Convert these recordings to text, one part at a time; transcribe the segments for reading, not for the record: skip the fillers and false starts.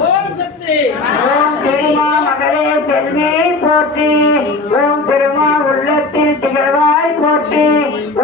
ஓம் சக்தி. ஓம் திருமா மகளே செல்வி போற்றி. ஓம் திருமா உள்ளத்தில் திகழ்வாய் போற்றி.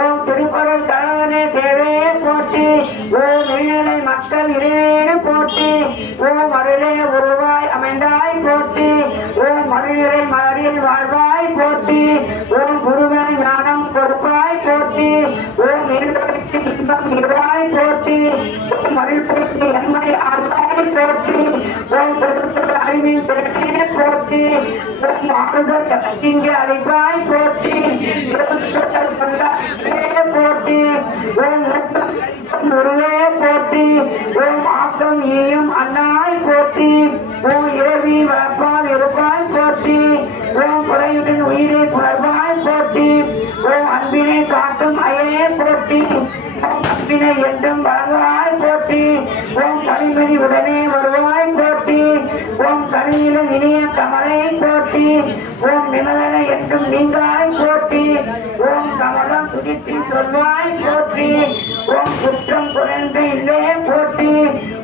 ஓம் திருப்பொருள் தலைவனே தேவே போற்றி. ஓம் இளைஞரை மக்கள் இடையேடு போற்றி. ஓம் அருளே உருவாய் அமைந்தாய் போற்றி. ஓம் மருளிரை மலரில் வாழ்வாய் போற்றி. ஓம் குருவன் ஞானம் கொடுப்பாய் போற்றி. ஓம் இருவருக்கு இன்பம் இருவாய் போற்றி. ஓம் அருள் போற்றி என்மை ஆழ்வாய் போற்றி. ஓம் பெருத்தல் அறிவின் திரட்டே போற்றி. ஓம் ஆறுதல் இங்கே அழைப்பாய் போற்றி. போற்றி. ஓம் முருகே போற்றி. ஓம் ஆக்கம் ஈயும் அண்ணாய் போற்றி. ஓம் இரவி வளர்ப்பால் இருப்பாய் போற்றி. ஓம் குறையுடன் உயிரை புலர்வாய் போற்றி. ஓம் அன்பினை காட்டும் அயலே போற்றி. ஓம் அன்பினை என்றும் வழங்குவாய் போற்றி. ஓம் கனிமணி உடனே வருவாய் போற்றி. ஓம் கனியிலும் இனிய கமலை போற்றி. ஓம் நிமலனை என்றும் நீங்காய் போற்றி. ஓம் கமலம் துதித்து சொல்வாய் போற்றி. ஓம் குற்றம் குறைந்து இல்லே போற்றி.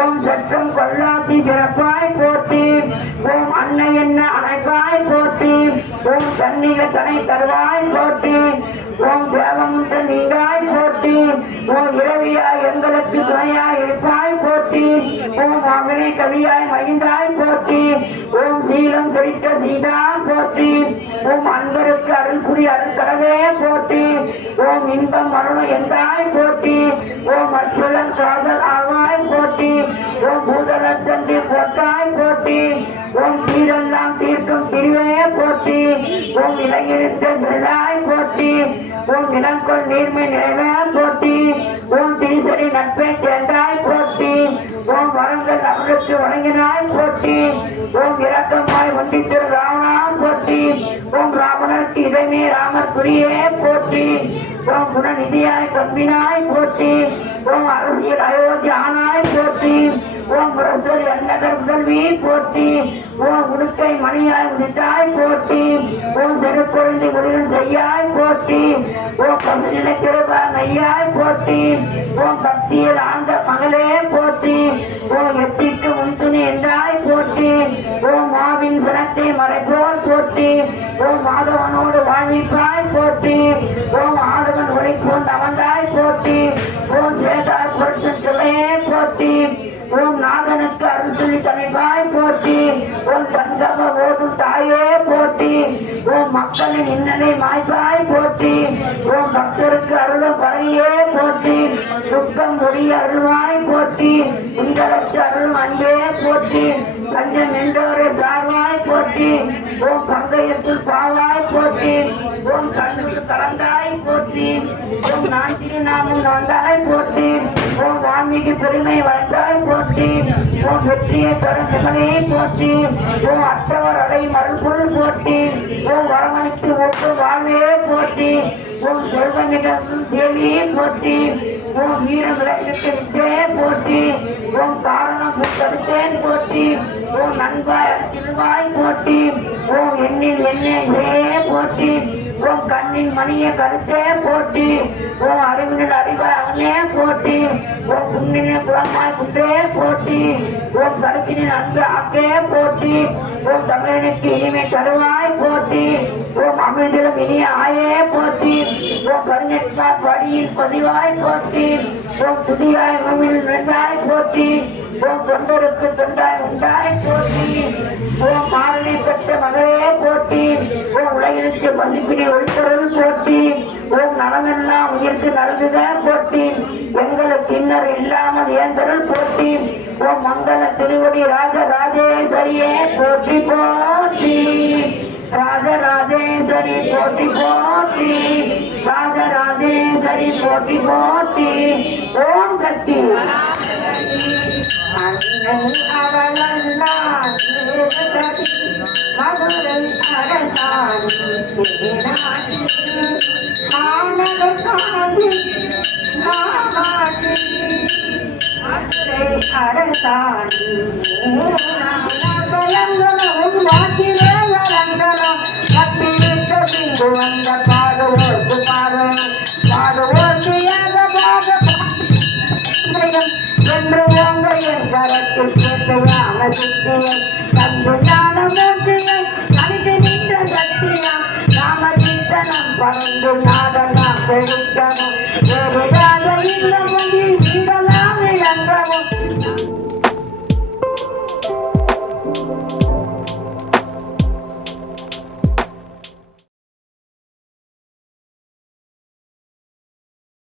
ஓம் சற்றம் கொள்ளாத்தி பிறப்பாய் போற்றி. ஓம் அன்னை என்ன அணைப்பாய் போற்றி. ஓம் தன்னிக தனை தருவாய் போற்றி. ஓம் தேவமுற்ற நீங்காய் போற்றி. ஓம் இரவியாய் எங்களுக்கு துணையாய் இருப்பாய் போற்றி. ஓம் மகனை கவியாய் மகிழ்ந்தாய் போற்றி. ஓம் சீலம் குறித்த சீதா போற்றி. ஓம் அன்பருக்கு அருள் புரி அருள் கடவே போற்றி. ஓம் இன்பம் அருள் என்றாய் போற்றி. ஓம் அற்புதம் சாதல் ஆவாய் போற்றி. ஓம் பூதலன் சென்று போட்டாய் போற்றி. ஓம் தீரெல்லாம் தீர்க்கும் பிரிவே போற்றி. ஓம் இளைஞரித்த நிழலாய் போற்றி. ஓம் நிலங்கொள் நீர்மை நிறைவே போற்றி. ஓம் திரிசடி நட்பை சேர்ந்தாய் போற்றி. ஓம் வரங்கள் அவருக்கு வழங்கினாய் போற்றி. ஓம் இரக்கமாய் ஒன்றித்து ராவணா போற்றி. ஓம் ராவணருக்கு இதமே ராமர் புரியே போற்றி. ஓம் குணநிதியாய் கம்பினாய் போற்றி. ஓம் அரசியல் அயோத்தி ஆனாய் போற்றி. ஓம் முரசொலி அன்னகர் முதல்வி போற்றி. ஓம் உடுக்கை மணியாய் உதித்தாய் போற்றி. ஓம் செருப்பொழுந்தி உயிரில் செய்யாய் போற்றி. ஓம் கவிநிலை கிருபா மையாய் போற்றி. ஓம் பக்தியில் ஆழ்ந்த மகளே போற்றி. ஓம் எட்டிக்கு முன்துணி என்றாய் போற்றி. ஓம் மாவின் சினத்தை மறைப்போல் போற்றி. ஓம் மாதவனோடு வாழ்விப்பாய் போற்றி. ஓம் ஆதவன் உழைப்போன் அமர்ந்தாய் போற்றி. ஓம் சேதார் பொருத்தன் சொல்லையே போற்றி. ஓம் நாதனுக்கு அருள் சொல்லி தமைப்பாய் போற்றி. ஓம் தங்கம ஓதும் தாயே போற்றி. ஓம் மக்களின் இன்னலை மாய்ப்பாய் போற்றி. ஓம் பக்தருக்கு அருளும் பறையே போற்றி. துக்கம் முடிய அருள்வாய் போற்றி. உங்களற்கு அருளும் அன்பே போற்றி. பஞ்சம் என்றோரை சார்வாய் போற்றி. ஓம் பங்கையத்தில் பாவாய் போற்றி. ஓம் கண்ணில் கலந்தாய் போற்றி. ஓம் நான் திருநாமம் நோந்தாய் போற்றி. ஓம் வான்மீகி பெருமை வளர்ந்தாய் போற்றி. ஓம் வெற்றியை பெறும் சிவனே போற்றி. ஓம் அற்றவர் அடை மறுபொருள் போற்றி. ஓம் வரமணிக்கு ஒப்பு வாழ்வே போற்றி. ஓம் செல்வமிகும் தேவியே போற்றி. ஓம் வீர விளைவிற்கு விட்டே போற்றி. ஓம் காரணம் புத்தடுத்தேன் போற்றி. ஓம் நண்பாய் திருவாய் போற்றி. ஓம் எண்ணில் எண்ணெயே போற்றி. ஓம் கண்ணின் மணிய கருத்தே போற்றி. ஓம் அறிவினில் அறிவாய் அவனே போற்றி. ஓம் புண்ணின புறமாய் குன்றே போற்றி. ஓம் கருத்தினின் அன்பு ஆக்கே போற்றி. ஓம் தமிழனுக்கு இனிமை தருவாய் போற்றி. ஓம் அமிழ்திலும் இனிய ஆயே போற்றி. ஓம் கருணெட்டார் படியில் பதிவாய் போற்றி. ஓம் துதியாய் மமிழ் நுழைந்தாய் போற்றி. ஓம் தொண்டருக்கு தொண்டாய் உண்டாய் போற்றி. ஓம் மாறனை பெற்ற மகளே போற்றி. ஓம் உலகிற்கு மதிப்பினை ஒளித்தொழில் போற்றி. ஓம் நலமெல்லாம் உயிர்த்து நடந்துத போற்றி. எங்களுக்கு இன்னர் இல்லாமல் ஏந்தருள் போற்றி. ஓம் மங்கள திருவடி ராஜராஜேஸ்வரியே போற்றி போற்றி. ராஜராஜேஸ்வரி போற்றி போற்றி. ராஜராஜேஸ்வரி போற்றி போற்றி. ஓம் சக்தி. அன்னை அவளல்லான் மதுரை அரசாணி மாநகர் காதி மாமாட்டி மதுரை அரசாணி கலங்களும் வாக்கிலே கலங்களும் கத்தியிட்ட பின்பு வந்த பாடுவோர்க்கு பாடுவோர்க்கு பாட என்று உங்கள் கரத்தில் கேட்டையான சித்தியை தந்து ஞான மூர்த்தியை தனித்து நின்ற சத்தியம் நாம தீர்த்தனம் பறந்து நாடனா பெருக்கணும்